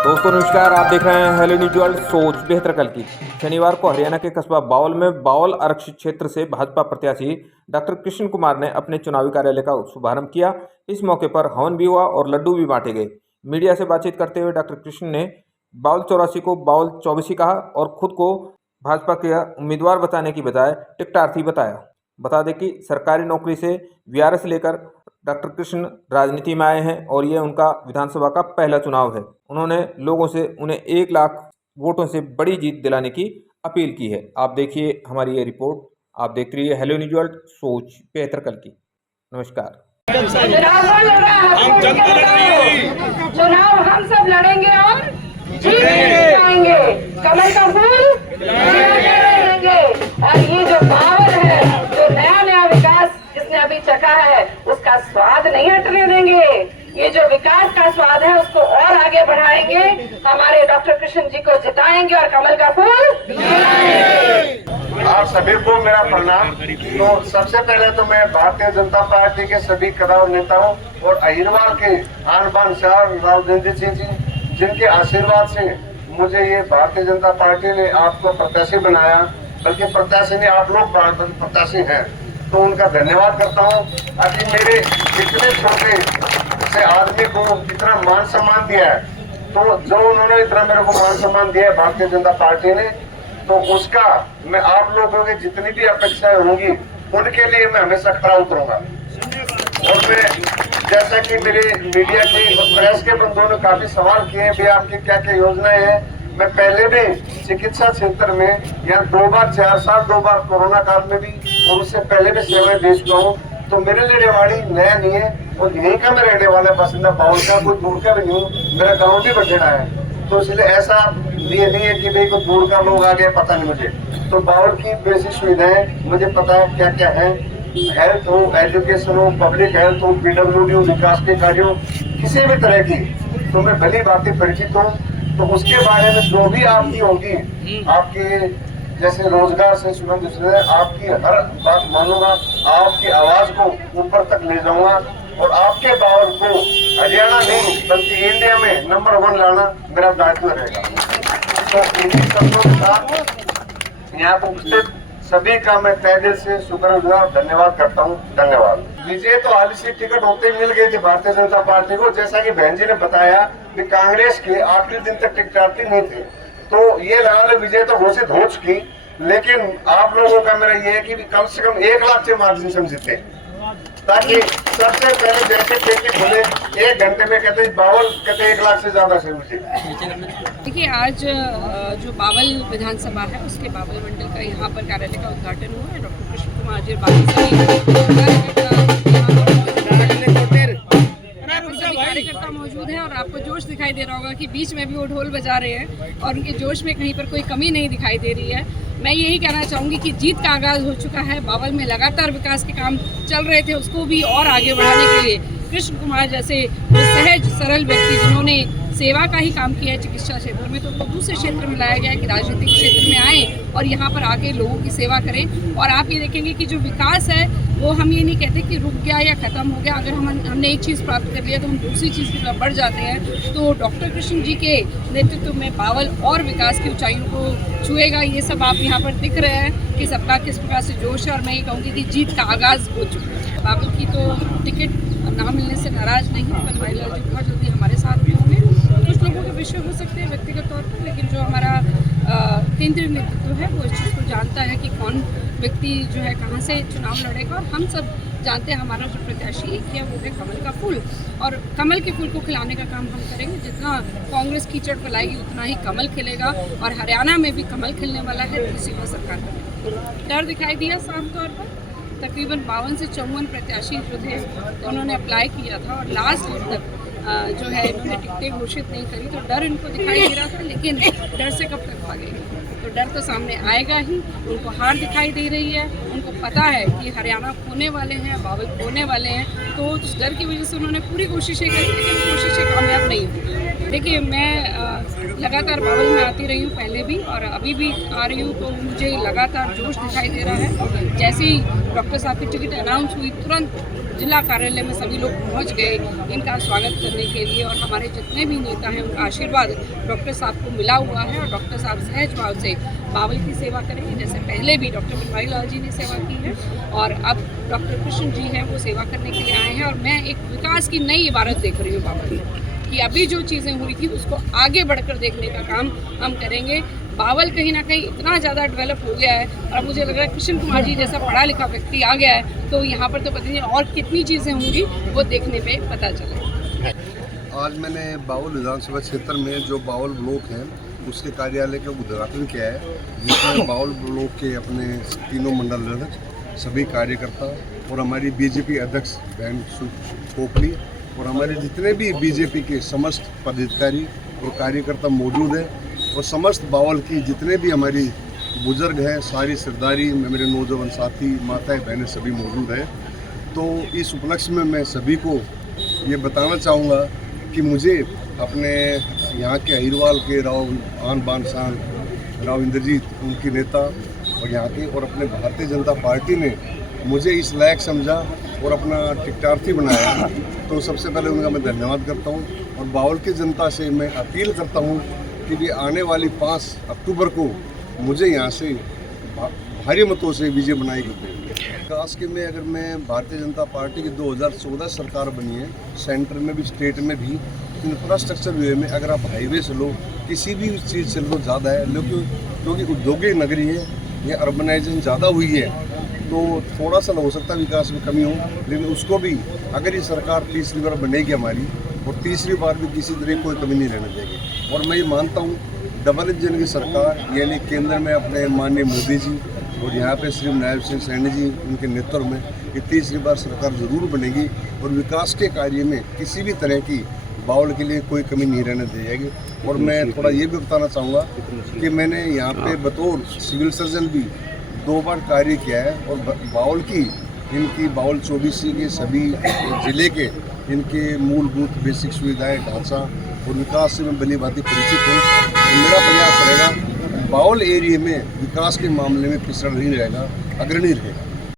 दोस्तों नमस्कार, आप देख रहे हैं हेलो न्यूज वर्ल्ड। सोच बेहतर कल की। शनिवार को हरियाणा के कस्बा बावल में बावल आरक्षित क्षेत्र से भाजपा प्रत्याशी डॉक्टर कृष्ण कुमार ने अपने चुनावी कार्यालय का शुभारंभ किया। इस मौके पर हवन भी हुआ और लड्डू भी बांटे गए। मीडिया से बातचीत करते हुए डॉक्टर कृष्ण ने बावल 84 को बावल 24 कहा और खुद को भाजपा के उम्मीदवार बताने की बजाय टिकटार्थी बताया। बता दें कि सरकारी नौकरी से वीआरएस लेकर डॉक्टर कृष्ण राजनीति में आए हैं और ये उनका विधानसभा का पहला चुनाव है। उन्होंने लोगों से उन्हें 1 लाख वोटों से बड़ी जीत दिलाने की अपील की है। आप देखिए हमारी ये रिपोर्ट। आप देख रही है हेलो न्यूज वर्ल्ड, सोच बेहतर कल की। नमस्कार। चुनाव हम सब लड़ेंगे और जीतेंगे। कमल का फूल लेंगे। और ये जो पावर है, जो नया नया विकास जिसने अभी चखा है, उसका स्वाद नहीं हटने देंगे। ये जो विकास का स्वाद है उसको और आगे बढ़ाएंगे। हमारे डॉक्टर कृष्ण जी को जिताएंगे और कमल का फूल लाएंगे। आप सभी को मेरा प्रणाम। तो सबसे पहले तो मैं भारतीय जनता पार्टी के सभी कदावर नेताओं और अहिरवाल के आन बान शाह रावदेंद्र सिंह जी, जिनके आशीर्वाद से मुझे ये भारतीय जनता पार्टी ने आपको प्रत्याशी बनाया, बल्कि प्रत्याशी ने आप लोग प्रत्याशी हैं, तो उनका धन्यवाद करता हूँ। अभी मेरे इतने छोटे से आदमी को इतना मान सम्मान दिया है, तो जो उन्होंने इतना मेरे को मान सम्मान दिया है भारतीय जनता पार्टी ने, तो उसका मैं आप लोगों की जितनी भी अपेक्षाएं होंगी उनके लिए मैं हमेशा खड़ा उतरूंगा। और मैं जैसा कि मेरे मीडिया के प्रेस के बंधुओं ने काफी सवाल किए भी आपकी क्या क्या योजनाएं हैं। मैं पहले भी चिकित्सा क्षेत्र में यहाँ 2 बार 4 साल 2 बार कोरोना काल में भी और उससे पहले भी सेवाएं दे चुका हूँ। तो मेरे लिए रेवाड़ी नया नहीं है और यहीं का मैं रहने वाला बासिंदा बावल का, कोई दूर का भी नहीं हूँ। मेरा गाँव भी बठेड़ा है, तो इसलिए ऐसा ये नहीं है कि भाई कोई दूर का लोग आ गए, पता नहीं मुझे। तो बावल की बेसिक सुविधाएं मुझे पता है क्या क्या है। हेल्थ हो, एजुकेशन हो, पब्लिक हेल्थ हो, पीडब्ल्यूडी हो, विकास के कार्य हो, किसी भी तरह की तो मैं भली बातें परिचित हूँ। तो उसके बारे में जो भी आपकी होगी, आपके जैसे रोजगार से संबंधित आपकी हर बात मानूंगा, आपकी आवाज को ऊपर तक ले जाऊंगा और आपके बावल को हरियाणा नहीं बल्कि इंडिया में नंबर 1 लाना मेरा दायित्व रहेगा। तो इन्हीं शब्दों के साथ यहाँ पर उपस्थित सभी का मैं तहे दिल से शुक्रगुजार धन्यवाद करता हूँ। धन्यवाद। विजय तो हाल से टिकट होते मिल गई थी भारतीय जनता पार्टी को, जैसा कि बहन जी ने बताया कि कांग्रेस के आखिरी दिन तक टिकटार्थी नहीं थे, तो ये लगा विजय तो घोषित हो चुकी। लेकिन आप लोगों का मेरा ये है कि कम से कम 1 लाख से मार्जिन से जीते, ताकि सबसे पहले जैसे पेटी खोले 1 घंटे में कहते बावल कहते 1 लाख से ज्यादा से मुझे। देखिए, आज जो बावल विधानसभा है उसके बावल मंडल का यहाँ पर कार्यालय का उद्घाटन हुआ है। डॉक्टर कृष्ण कुमार जी कार्यकर्ता मौजूद है और आपको जोश दिखाई दे रहा होगा कि बीच में भी वो ढोल बजा रहे हैं और उनके जोश में कहीं पर कोई कमी नहीं दिखाई दे रही है। मैं यही कहना चाहूँगी कि जीत का आगाज हो चुका है। बावल में लगातार विकास के काम चल रहे थे, उसको भी और आगे बढ़ाने के लिए कृष्ण कुमार जैसे सहज सरल व्यक्ति जिन्होंने सेवा का ही काम किया है चिकित्सा क्षेत्र में, तो उनको दूसरे क्षेत्र में लाया गया है कि राजनीतिक क्षेत्र में आए और यहाँ पर आके लोगों की सेवा करें। और आप ये देखेंगे कि जो विकास है वो हम ये नहीं कहते कि रुक गया या ख़त्म हो गया। अगर हमने एक चीज़ प्राप्त कर लिया तो हम दूसरी चीज़ की तरफ बढ़ जाते हैं। तो डॉक्टर कृष्ण जी के नेतृत्व में बावल और विकास की ऊंचाइयों को छुएगा। ये सब आप यहाँ पर दिख रहे हैं कि सबका किस प्रकार से जोश है। और मैं ये कहूँगी कि जीत का आगाज़ हो चुका है। बावल की तो टिकट ना मिलने से नाराज़ नहीं, पर महिला जी बहुत जल्दी हमारे साथ में होंगे। कुछ लोगों के विषय हो सकते हैं व्यक्तिगत तौर पर, लेकिन जो हमारा केंद्रीय नेतृत्व है वो इस चीज़ को जानता है कि कौन व्यक्ति जो है कहाँ से चुनाव लड़ेगा। और हम सब जानते हैं हमारा जो प्रत्याशी एक है वो है कमल का फूल, और कमल के फूल को खिलाने का काम हम करेंगे। जितना कांग्रेस कीचड़ फैलाएगी उतना ही कमल खिलेगा और हरियाणा में भी कमल खिलने वाला है। इसी को सरकार में डर दिखाई दिया साफ तौर पर। तकरीबन 52 से 54 प्रत्याशी जो थे तो उन्होंने अप्लाई किया था और लास्ट तक जो है इन्होंने टिकटें घोषित नहीं करी, तो डर इनको दिखाई दे रहा था। लेकिन डर से कब तक भागेंगे, तो डर तो सामने आएगा ही। उनको हार दिखाई दे रही है, उनको पता है कि हरियाणा खोने वाले हैं, बावल खोने वाले हैं, तो उस डर की वजह से उन्होंने पूरी कोशिशें करी, लेकिन कोशिशें कामयाब नहीं हुई। देखिए, मैं लगातार बावल में आती रही हूँ पहले भी और अभी भी आ रही हूँ, तो मुझे लगातार जोश दिखाई दे रहा है। जैसे ही डॉक्टर साहब की टिकट अनाउंस हुई तुरंत जिला कार्यालय में सभी लोग पहुंच गए इनका स्वागत करने के लिए। और हमारे जितने भी नेता हैं उनका आशीर्वाद डॉक्टर साहब को मिला हुआ है और डॉक्टर साहब सहज भाव से बावल की सेवा करेंगे। जैसे पहले भी डॉक्टर बनवारी लाल जी ने सेवा की है और अब डॉक्टर कृष्ण जी हैं वो सेवा करने के लिए आए हैं। और मैं एक विकास की नई इबारत देख रही हूँ बावल में कि अभी जो चीज़ें हुई थी उसको आगे बढ़कर देखने का काम हम करेंगे। बावल कहीं ना कहीं इतना ज़्यादा डेवलप हो गया है और मुझे लग रहा है कृष्ण कुमार जी जैसा पढ़ा लिखा व्यक्ति आ गया है तो यहाँ पर तो पता नहीं और कितनी चीज़ें होंगी वो देखने पे पता चलेगा। आज मैंने बावल विधानसभा क्षेत्र में जो बावल ब्लॉक है उसके कार्यालय का उद्घाटन किया है, जिसमें बावल ब्लॉक के अपने तीनों मंडल अध्यक्ष, सभी कार्यकर्ता और हमारी बीजेपी अध्यक्ष बहन कोपली और हमारे जितने भी बीजेपी के समस्त पदाधिकारी और कार्यकर्ता मौजूद हैं और समस्त बावल की जितने भी हमारी बुजुर्ग हैं, सारी सरदारी, मेरे नौजवान साथी, माताएं, बहनें सभी मौजूद हैं। तो इस उपलक्ष्य में मैं सभी को ये बताना चाहूँगा कि मुझे अपने यहाँ के अहिरवाल के राव आन बान शान राव इंद्रजीत, उनके नेता और यहाँ के और अपने भारतीय जनता पार्टी ने मुझे इस लायक समझा और अपना टिकटार्थी बनाया। तो सबसे पहले उनका मैं धन्यवाद करता हूँ और बावल की जनता से मैं अपील करता हूँ कि भी आने वाली 5 अक्टूबर को मुझे यहाँ से भारी मतों से विजय बनाई गई। विकास के में अगर मैं भारतीय जनता पार्टी की 2014 सरकार बनी है, सेंटर में भी स्टेट में भी इंफ्रास्ट्रक्चर वे में अगर आप हाईवे से लो, किसी भी चीज़ से लो ज़्यादा है, लेकिन क्योंकि उद्योगिक नगरी है, ये अर्बनाइजेशन ज़्यादा हुई है तो थोड़ा सा हो सकता है विकास में कमी हो, लेकिन उसको भी अगर ये सरकार तीसरी बार बनेगी हमारी और तीसरी बार भी किसी तरह की कोई कमी नहीं रहने देगी। और मैं ये मानता हूँ डबल इंजन की सरकार यानी केंद्र में अपने माननीय मोदी जी और यहाँ पे श्री नायब सिंह सैनी जी उनके नेतृत्व में ये तीसरी बार सरकार ज़रूर बनेगी और विकास के कार्य में किसी भी तरह की बावल के लिए कोई कमी नहीं रहने दी जाएगी। और मैं थोड़ा ये भी बताना चाहूँगा कि मैंने यहाँ पे बतौर सिविल सर्जन भी 2 बार कार्य किया है और बावल की इनकी बावल 24 के सभी ज़िले के इनके मूलभूत बेसिक सुविधाएं, ढांचा और विकास से मैं भली भांति परिचित हूँ। तो मेरा प्रयास रहेगा बावल एरिया में विकास के मामले में पिछड़ा नहीं रहेगा, अग्रणी रहेगा।